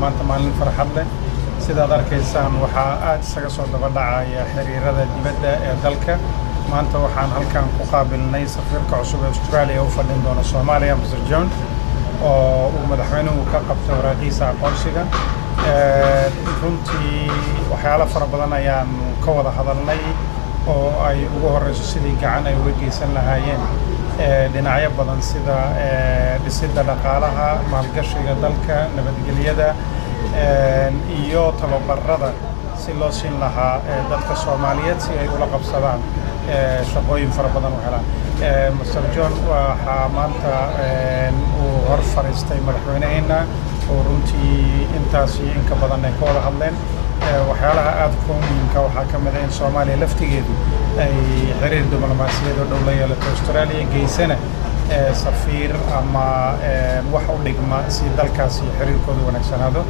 maanta maalin farxad leh sidaad arkaysaan waxaa aad isaga soo daba dhacaya xiriirada dibadda ee dalka maanta waxaan halkan ku qaabilnay safiirka cusub ee Australia u fadhin doona Soomaaliya Mr. John oo uu madaxweynuhu ka qabtay waraaqiisa aqoonsiga runtii waxyaalo fara badan ayaan ka wada hadalnay oo ay ugu horeyso sidii gacan ay uga geysan lahaayeen dhinacyo badan sida dhisidda dhaqaalaha maalgashiga dalka nabadgelyada iyo tababarada si loo siin lahaa dadka Soomaaliyeed si ay ula qabsadaan shaqooyin fara badan u helaan Mr. John waxaa maanta uu hor fariistay madaxweynaheena oo runtii intaas iyo in ka badan ay ka wada hadleen waxyaalaha aad ku muhiimka waxaa ka mid ah in Soomaaliya laftigeedu ay xiriir diblomaasiyadeed oo dhow la yeelato Australia geysana safiir ama wax u dhigma si dalkaasi xiriirkooda wanaagsanaado